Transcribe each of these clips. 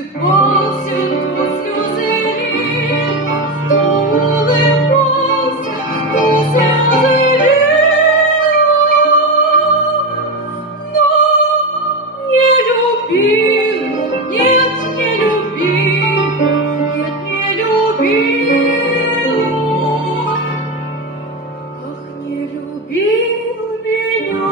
улыбался, то слезы лил, то улыбался, то слезы лил. Но не любил, нет, не любил, нет, не любил он. Ах, не любил меня.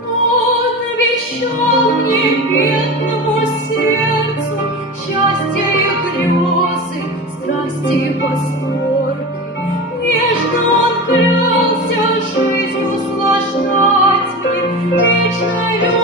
Он обещал мне, бедному сердцу, счастье и грезы, страсти и восторги. Нежно он клялся жизнь услаждать мне, вечной любовью.